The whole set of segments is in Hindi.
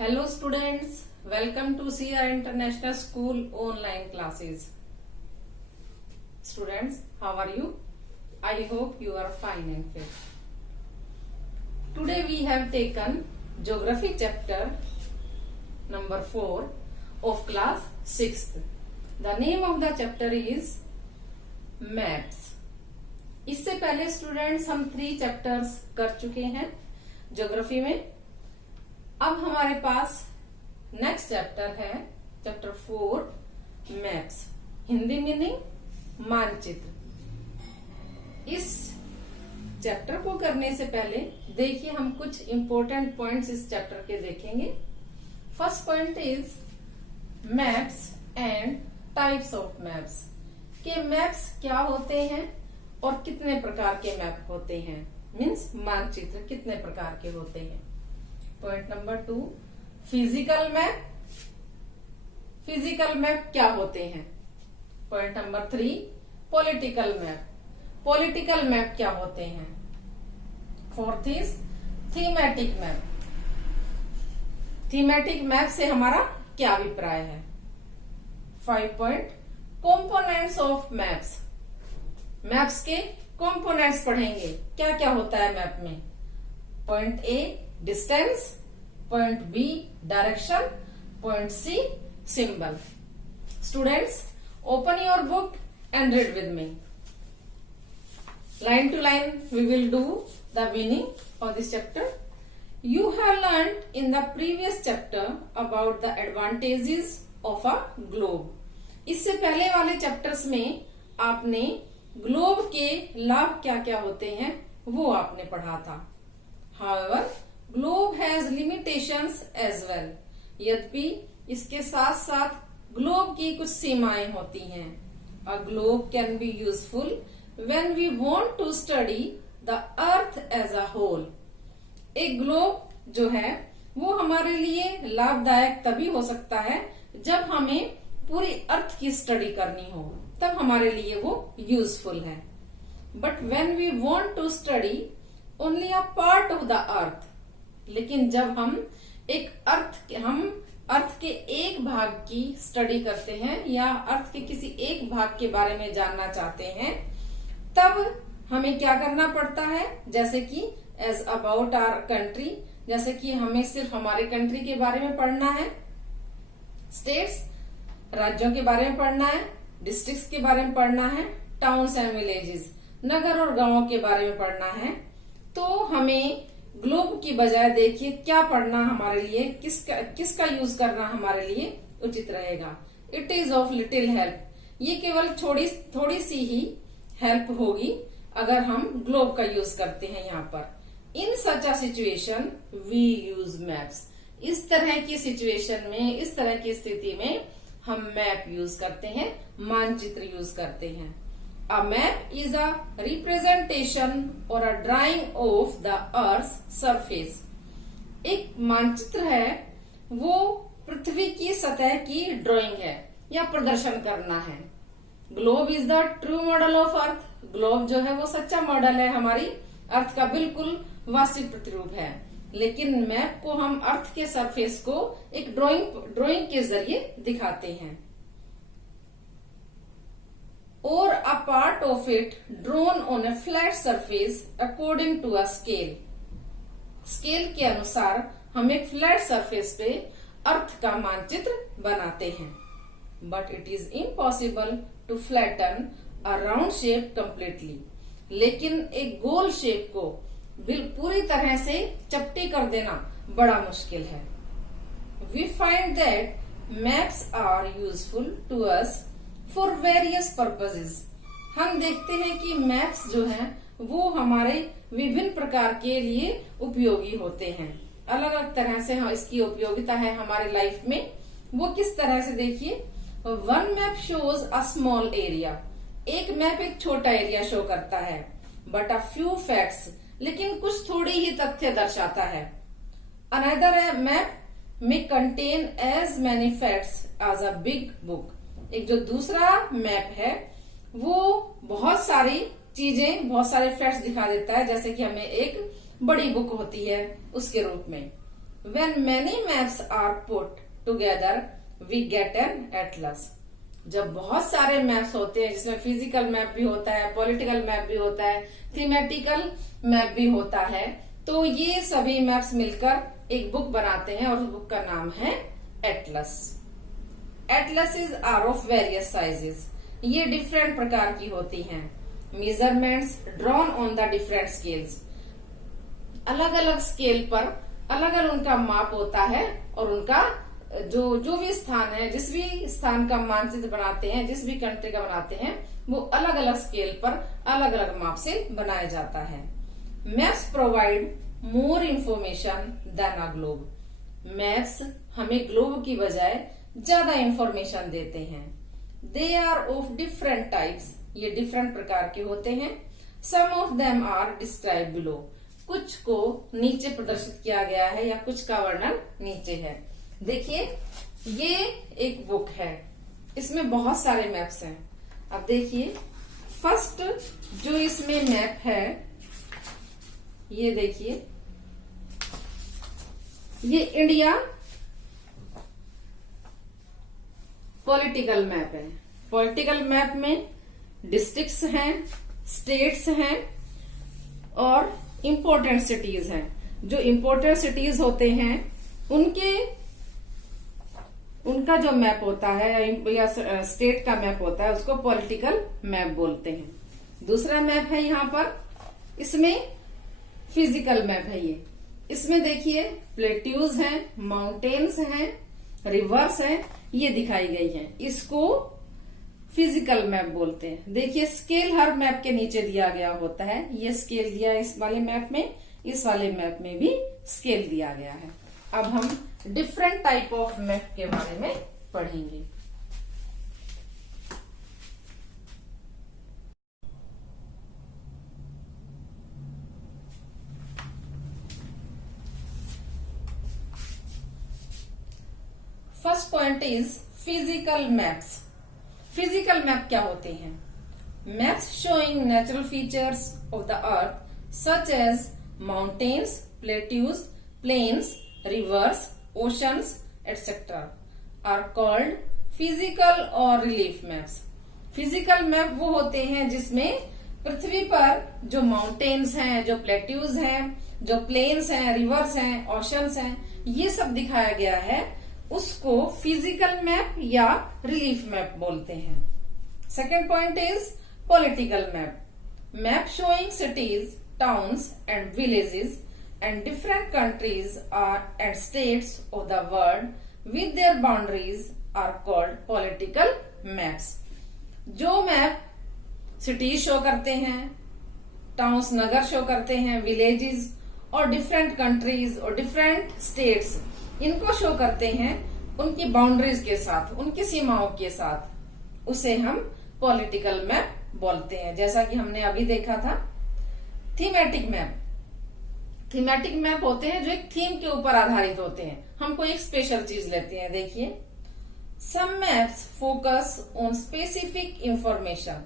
Hello students, welcome to CR International School online classes. Students, how are you? I hope you are fine and fit. Today we have taken Geography chapter number 4 of class 6th. The name of the chapter is Maps. इससे पहले स्टूडेंट्स हम 3 चैप्टर्स कर चुके हैं ज्योग्राफी में। अब हमारे पास नेक्स्ट चैप्टर है चैप्टर 4 मैप्स, हिंदी मीनिंग मानचित्र। इस चैप्टर को करने से पहले देखिए हम कुछ इंपॉर्टेंट पॉइंट्स इस चैप्टर के देखेंगे। First point is maps and types of maps, के मैप्स क्या होते हैं और कितने प्रकार के मैप होते हैं, मीन्स मानचित्र कितने प्रकार के होते हैं। Point number 2 physical map, physical map क्या होते हैं। Point number 3 political map, political map क्या होते हैं। Fourth is thematic map, thematic map से हमारा क्या अभिप्राय है। 5 point components of maps, maps के कंपोनेंट्स पढ़ेंगे, क्या क्या होता है मैप में। Point A distance, point B direction, point C symbol. Students open your book and read with me. Line to line we will do the meaning of this chapter. You have learned in the previous chapter about the advantages of a globe. इससे पहले वाले चैप्टर्स में आपने ग्लोब के लाभ क्या क्या होते हैं वो आपने पढ़ा था। However, globe has limitations as well. यद्यपि इसके साथ साथ ग्लोब की कुछ सीमाएं होती हैं। A globe can be useful when we want to study the earth as a whole. एक ग्लोब जो है वो हमारे लिए लाभदायक तभी हो सकता है जब हमें पूरी अर्थ की स्टडी करनी हो, तब हमारे लिए वो यूजफुल है। But when we want to study only a part of the earth, लेकिन जब हम अर्थ के एक भाग की स्टडी करते हैं या अर्थ के किसी एक भाग के बारे में जानना चाहते हैं, तब हमें क्या करना पड़ता है। जैसे कि एज अबाउट आवर कंट्री, जैसे कि हमें सिर्फ हमारे कंट्री के बारे में पढ़ना है, स्टेट्स राज्यों के बारे में पढ़ना है, डिस्ट्रिक्ट्स के बारे में पढ़ना है, टाउन्स एंड विलेजेस नगर और गांवों के बारे में पढ़ना है, तो हमें ग्लोब की बजाय देखिए क्या पढ़ना हमारे लिए, किसका यूज करना हमारे लिए उचित रहेगा। It is of little help, ये केवल थोड़ी सी ही हेल्प होगी अगर हम ग्लोब का यूज करते हैं यहाँ पर। In such a situation we use maps, इस तरह की सिचुएशन में, इस तरह की स्थिति में हम मैप यूज करते हैं, मानचित्र यूज करते हैं। A map is a representation और a drawing of the earth surface. एक मानचित्र है वो पृथ्वी की सतह की ड्राइंग है या प्रदर्शन करना है। Globe is the true model of earth, globe जो है वो सच्चा मॉडल है, हमारी अर्थ का बिल्कुल वास्तविक प्रतिरूप है। लेकिन मैप को हम अर्थ के सरफेस को एक ड्राइंग के जरिए दिखाते हैं। और a part of it drawn on a flat surface according to a scale, scale के अनुसार हम एक फ्लैट सरफेस पे अर्थ का मानचित्र बनाते हैं। But it is impossible to flatten a round shape completely, लेकिन एक गोल शेप को पूरी तरह से चपटी कर देना बड़ा मुश्किल है। We find that maps are useful to us for various purposes. हम देखते हैं कि मैप्स जो हैं वो हमारे विभिन्न प्रकार के लिए उपयोगी होते हैं। अलग अलग तरह से इसकी उपयोगिता है हमारे लाइफ में। वो किस तरह से, देखिए, one map shows a small area, एक मैप एक छोटा एरिया शो करता है। बट अ फ्यू फैक्ट्स, लेकिन कुछ थोड़ी ही तथ्य दर्शाता है। Another map may contain as many facts as a big book, एक जो दूसरा मैप है वो बहुत सारी चीजें, बहुत सारे फैक्ट्स दिखा देता है, जैसे कि हमें एक बड़ी बुक होती है उसके रूप में। When many maps are put together, we get an atlas. जब बहुत सारे मैप्स होते हैं, जिसमें फिजिकल मैप भी होता है, पॉलिटिकल मैप भी होता है, थीमेटिकल मैप भी होता है, तो ये सभी मैप्स मिलकर एक बुक बनाते हैं और उस बुक का नाम है atlas. Atlases are of various sizes. ये डिफरेंट प्रकार की होती हैं. Measurements drawn on the different scales. अलग अलग स्केल पर अलग अलग उनका माप होता है और उनका जो भी स्थान है, जिस भी स्थान का मानचित्र बनाते हैं, जिस भी कंट्री का बनाते हैं, वो अलग अलग स्केल पर अलग अलग माप से बनाया जाता है. Maps provide more information than a globe. Maps हमें ग्लोब की बजाय ज्यादा इंफॉर्मेशन देते हैं. They are of different types. ये डिफरेंट प्रकार के होते हैं. Some of them are describe below. कुछ को नीचे प्रदर्शित किया गया है या कुछ का वर्णन नीचे है. देखिए, ये एक बुक है, इसमें बहुत सारे मैप्स हैं. अब देखिए, फर्स्ट जो इसमें मैप है, ये देखिए, ये इंडिया पॉलिटिकल मैप है. पॉलिटिकल मैप में डिस्ट्रिक्ट्स हैं, स्टेट्स हैं और इम्पोर्टेंट सिटीज हैं. जो इम्पोर्टेंट सिटीज होते हैं उनका जो मैप होता है या स्टेट का मैप होता है, उसको पॉलिटिकल मैप बोलते हैं. दूसरा मैप है यहाँ पर, इसमें फिजिकल मैप है. ये इसमें देखिए, प्लेट्यूज हैं, माउंटेन्स हैं, रिवर्स हैं, ये दिखाई गई हैं. इसको फिजिकल मैप बोलते हैं. देखिए, स्केल हर मैप के नीचे दिया गया होता है. ये स्केल दिया है इस वाले मैप में, इस वाले मैप में भी स्केल दिया गया है. अब हम डिफरेंट टाइप ऑफ मैप के बारे में पढ़ेंगे. First point is physical maps. Physical map क्या होते हैं? Maps showing natural features of the earth such as mountains, plateaus, plains, rivers, oceans etcetera are called physical और रिलीफ मैप्स. फिजिकल मैप वो होते हैं जिसमें पृथ्वी पर जो माउंटेन्स हैं, जो प्लेट्यूज हैं, जो प्लेन्स हैं, रिवर्स हैं, ओशंस हैं, ये सब दिखाया गया है, उसको फिजिकल मैप या रिलीफ मैप बोलते हैं. Second point is political map. Map showing cities, towns and villages and different countries and states of the world with their boundaries are called political maps. जो मैप सिटीज शो करते हैं, टाउन्स नगर शो करते हैं, विलेजेस और डिफरेंट कंट्रीज और डिफरेंट स्टेट्स, इनको शो करते हैं उनकी बाउंड्रीज के साथ, उनकी सीमाओं के साथ, उसे हम पॉलिटिकल मैप बोलते हैं. जैसा कि हमने अभी देखा था थीमेटिक मैप. थीमेटिक मैप होते हैं जो एक थीम के ऊपर आधारित होते हैं. हम कोई एक स्पेशल चीज लेते हैं. देखिए, some maps focus on specific information.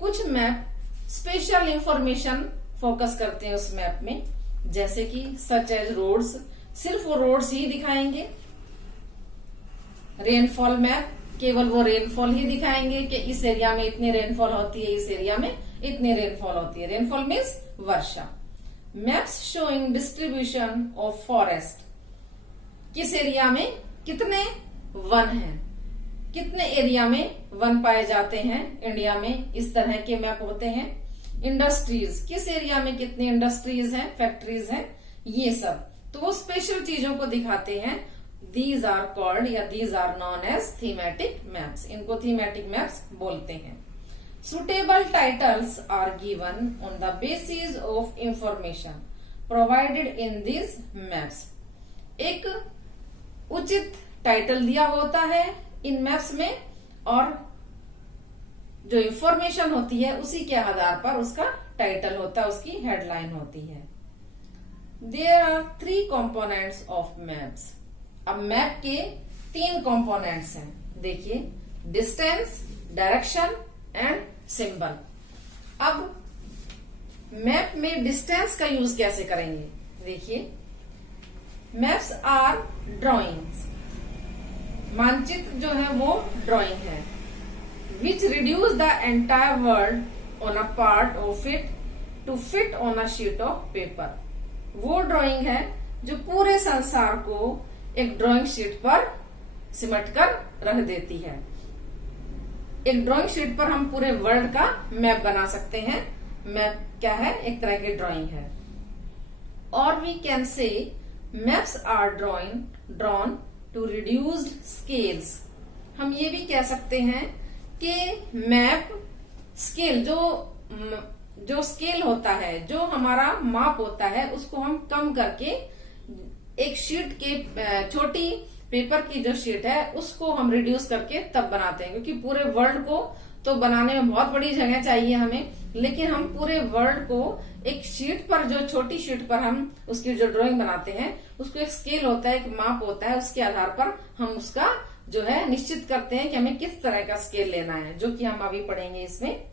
कुछ मैप स्पेशल इंफॉर्मेशन फोकस करते हैं उस मैप में, जैसे कि सच एज रोड्स, सिर्फ वो रोड्स ही दिखाएंगे. रेनफॉल मैप केवल वो रेनफॉल ही दिखाएंगे कि इस एरिया में इतनी रेनफॉल होती है, इस एरिया में इतनी रेनफॉल होती है. Rainfall means Varsha. Maps showing distribution of forest. किस एरिया में कितने वन हैं, कितने एरिया में वन पाए जाते हैं इंडिया में, इस तरह के मैप होते हैं. इंडस्ट्रीज, किस एरिया में कितनी इंडस्ट्रीज हैं, फैक्ट्रीज हैं, ये सब. तो वो स्पेशल चीजों को दिखाते हैं. दीज आर कॉल्ड या these are known as thematic maps. इनको थीमेटिक मैप्स बोलते हैं. Suitable titles are given on the basis of information provided in these maps. एक उचित टाइटल दिया होता है इन मैप्स में और जो इंफॉर्मेशन होती है उसी के आधार पर उसका टाइटल होता है, उसकी हेडलाइन होती है. There are 3 components of maps. अब मैप के 3 कंपोनेंट्स हैं. देखिए, डिस्टेंस, डायरेक्शन एंड सिंबल. अब मैप में डिस्टेंस का यूज कैसे करेंगे? देखिए, मैप्स आर ड्रॉइंग्स, मानचित्र जो है वो ड्राइंग है। Which reduce the entire world on a part of it to fit on a sheet of paper. वो ड्राइंग है जो पूरे संसार को एक ड्राइंग शीट पर सिमट कर रख देती है। एक ड्राइंग शीट पर हम पूरे वर्ल्ड का मैप बना सकते हैं। मैप क्या है? एक तरह की ड्राइंग है। और we can say maps are drawn to reduced scales. हम ये भी कह सकते हैं कि मैप स्केल जो स्केल होता है, जो हमारा माप होता है, उसको हम कम करके एक शीट के छोटी पेपर की जो शीट है उसको हम रिड्यूस करके तब बनाते हैं, क्योंकि पूरे वर्ल्ड को तो बनाने में बहुत बड़ी जगह चाहिए हमें, लेकिन हम पूरे वर्ल्ड को एक शीट पर, जो छोटी शीट पर हम उसकी जो ड्राइंग बनाते हैं, उसको एक स्केल होता है, एक माप होता है, उसके आधार पर हम उसका जो है निश्चित करते हैं कि हमें किस तरह का स्केल लेना है, जो कि हम अभी पढ़ेंगे इसमें।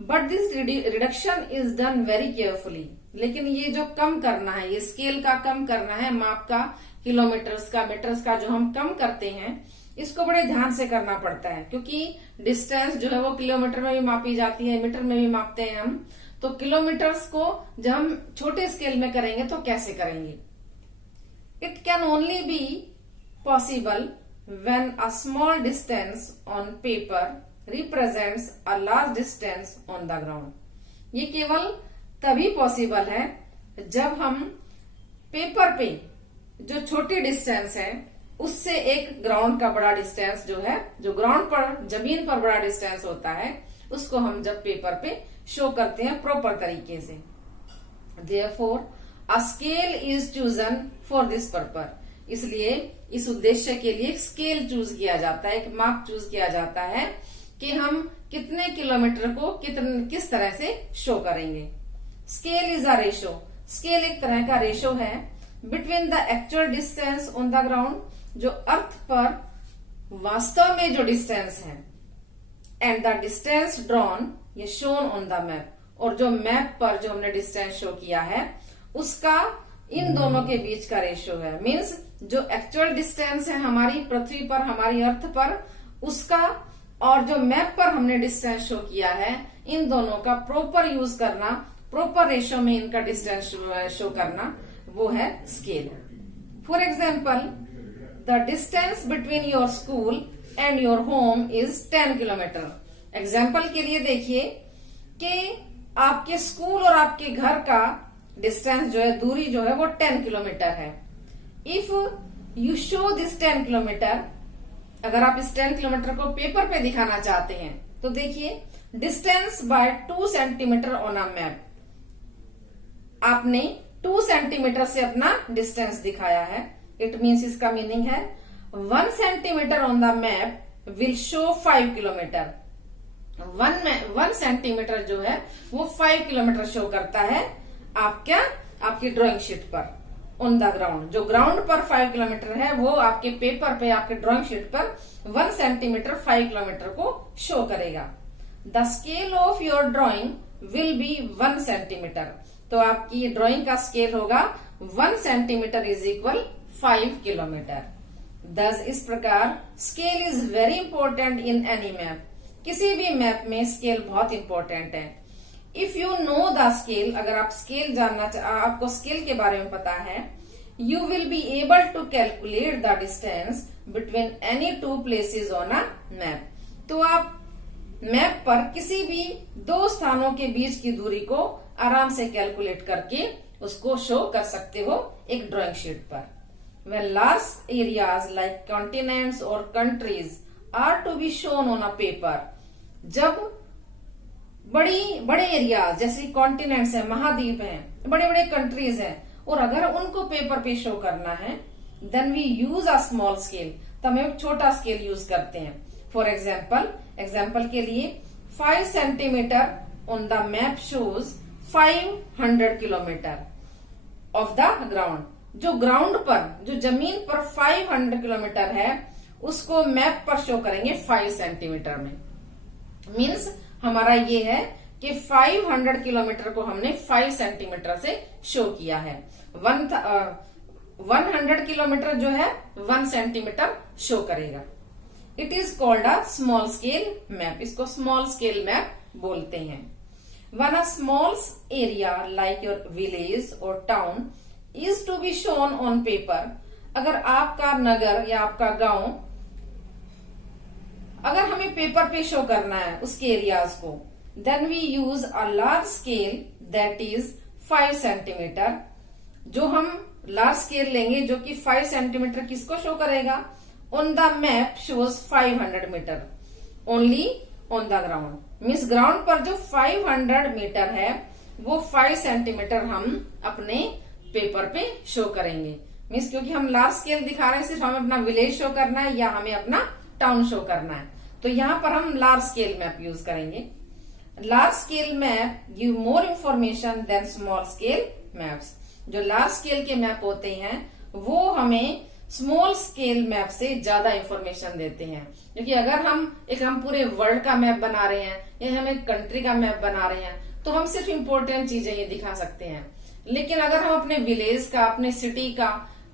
But this reduction is done very carefully. लेकिन ये जो कम करना है, ये स्केल का कम करना है, माप का, किलोमीटर्स का, मीटर्स का जो हम कम करते हैं, इसको बड़े ध्यान से करना पड़ता है, क्योंकि डिस्टेंस जो है वो किलोमीटर में भी मापी जाती है, मीटर में भी मापते हैं हम। तो किलोमीटर्स को जब हम छोटे स्केल में करेंगे तो कैसे करेंगे? It can only be possible when a small distance on paper represents a large distance on the ground. ये केवल तभी पॉसिबल है जब हम पेपर पे जो छोटी डिस्टेंस है उससे एक ग्राउंड का बड़ा डिस्टेंस जो है, जो ग्राउंड पर, जमीन पर बड़ा डिस्टेंस होता है, उसको हम जब पेपर पे शो करते हैं प्रॉपर तरीके से। Therefore, a scale is chosen for this purpose। इसलिए इस उद्देश्य के लिए स्केल चूज किया जाता है, एक माप चूज किया जाता है कि हम कितने किलोमीटर को किस तरह से शो करेंगे। Scale is a ratio. Scale एक तरह का रेशो है between the actual distance on the ground, जो अर्थ पर वास्तव में जो डिस्टेंस है, एंड द डिस्टेंस ड्रॉन, ये शोन ऑन द मैप, और जो मैप पर जो हमने डिस्टेंस शो किया है उसका इन दोनों के बीच का रेशियो है। मीन्स जो एक्चुअल डिस्टेंस है हमारी पृथ्वी पर, हमारी अर्थ पर, उसका, और जो मैप पर हमने डिस्टेंस शो किया है, इन दोनों का प्रॉपर यूज करना, प्रॉपर रेशियो में इनका डिस्टेंस शो करना, वो है scale. For example, the distance between your school and your home is 10 kilometre. Example के लिए देखिए कि आपके स्कूल और आपके घर का डिस्टेंस जो है, दूरी जो है वो 10 किलोमीटर है। If you show this 10 kilometre, अगर आप इस 10 किलोमीटर को पेपर पे दिखाना चाहते हैं तो देखिए, distance by 2 centimetre on a map. आपने 2 सेंटीमीटर से अपना डिस्टेंस दिखाया है। इट मीन्स इसका मीनिंग है 1 centimetre on the map will show 5 kilometre. 1 centimetre जो है वो 5 किलोमीटर शो करता है आपकी ड्राइंग शीट पर, ऑन द ग्राउंड। जो ग्राउंड पर 5 किलोमीटर है वो आपके पेपर पे, आपके ड्राइंग शीट पर 1 सेंटीमीटर 5 किलोमीटर को शो करेगा। The scale of your drawing will be 1 centimetre. तो आपकी ड्राइंग का स्केल होगा 1 सेंटीमीटर इज इक्वल 5 किलोमीटर। दस इस प्रकार scale is very important in any map. किसी भी मैप में स्केल बहुत इंपॉर्टेंट है। If you know the scale, अगर आप स्केल आपको स्केल के बारे में पता है, you will be able to calculate the distance between any 2 places on a map. तो आप मैप पर किसी भी 2 स्थानों के बीच की दूरी को आराम से कैलकुलेट करके उसको शो कर सकते हो एक ड्राइंग शीट पर। When large areas like continents or countries are to be shown on a paper, जब बड़े एरियाज जैसे कॉन्टिनेंट्स हैं, महाद्वीप हैं, बड़े बड़े कंट्रीज हैं, और अगर उनको पेपर पे शो करना है, then we use a small scale. तो हम एक छोटा स्केल यूज करते हैं। फॉर एग्जाम्पल के लिए 5 centimetre on the map shows 500 kilometre of the ground. जो ग्राउंड पर, जो जमीन पर 500 किलोमीटर है, उसको मैप पर शो करेंगे 5 सेंटीमीटर में। मीन्स हमारा ये है कि 500 किलोमीटर को हमने 5 सेंटीमीटर से शो किया है। 100 किलोमीटर जो है 1 सेंटीमीटर शो करेगा। It is called a small scale map, इसको स्मॉल स्केल मैप बोलते हैं। When a small area like your village or town is to be shown on paper, अगर आपका नगर या आपका गांव अगर हमें पेपर पे शो करना है उसके एरियाज को, then we use a large scale that is 5 centimetre. जो हम लार्ज स्केल लेंगे जो कि 5 सेंटीमीटर किसको शो करेगा? On the map shows 500 metre only on the ground. Means ground पर जो 500 मीटर है वो 5 सेंटीमीटर हम अपने पेपर पे शो करेंगे। मीन्स क्योंकि हम लार्ज स्केल दिखा रहे हैं, सिर्फ हमें अपना विलेज शो करना है या हमें अपना टाउन शो करना है, तो यहाँ पर हम लार्ज स्केल मैप यूज करेंगे। Large scale map give more information than small scale maps. जो लार्ज स्केल के मैप होते हैं वो हमें स्मॉल स्केल मैप से ज्यादा इंफॉर्मेशन देते हैं, क्योंकि अगर हम पूरे वर्ल्ड का मैप बना रहे हैं या हम एक कंट्री का मैप बना रहे हैं तो हम सिर्फ इम्पोर्टेंट चीजें ये दिखा सकते हैं। लेकिन अगर हम अपने विलेज का, अपने सिटी का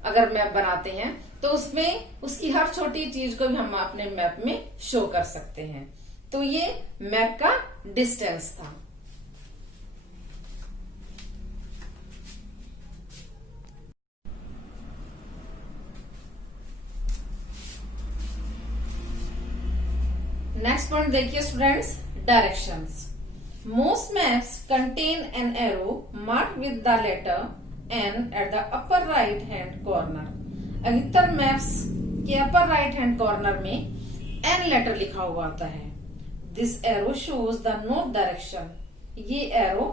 अगर मैप बनाते हैं तो उसमें उसकी हर छोटी चीज को भी हम अपने मैप में शो कर सकते हैं। तो ये मैप का डिस्टेंस था। नेक्स्ट पॉइंट देखिए students, directions. Most maps contain an arrow marked with the letter N at the upper right hand corner. अधिकतर मैप्स के अपर राइट हैंड कॉर्नर में एन लेटर लिखा हुआ आता है। This arrow shows the north direction. ये एरो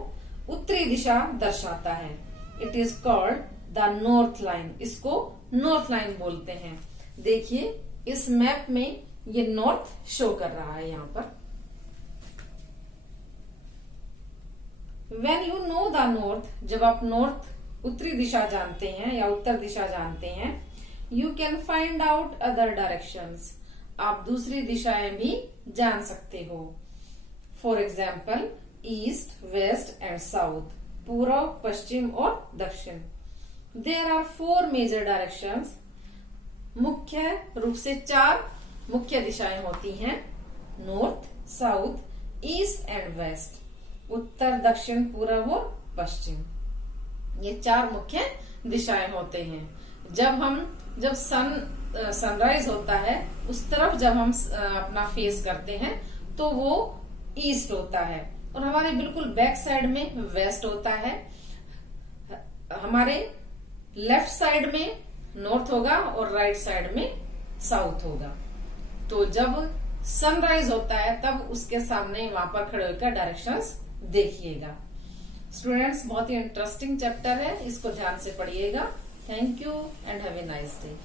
उत्तरी दिशा दर्शाता है। It is called the north line. इसको नॉर्थ लाइन बोलते हैं। देखिए इस मैप में ये नॉर्थ शो कर रहा है यहाँ पर। When you know the north, जब आप नॉर्थ उत्तरी दिशा जानते हैं या उत्तर दिशा जानते हैं, you can find out other directions. आप दूसरी दिशाएं भी जान सकते हो। For example, east, west and south, पूर्व, पश्चिम और दक्षिण। There are 4 major directions. मुख्य रूप से 4 मुख्य दिशाएं होती हैं, north, south, east and west. उत्तर, दक्षिण, पूर्व और पश्चिम, ये 4 मुख्य दिशाएं होते हैं। जब सनराइज होता है उस तरफ जब हम अपना फेस करते हैं तो वो ईस्ट होता है और हमारे बिल्कुल बैक साइड में वेस्ट होता है। हमारे लेफ्ट साइड में नॉर्थ होगा और राइट साइड में साउथ होगा। तो जब सनराइज होता है तब उसके सामने वहां पर खड़े होकर डायरेक्शंस देखिएगा। स्टूडेंट्स, बहुत ही इंटरेस्टिंग चैप्टर है, इसको ध्यान से पढ़िएगा। Thank you and have a nice day.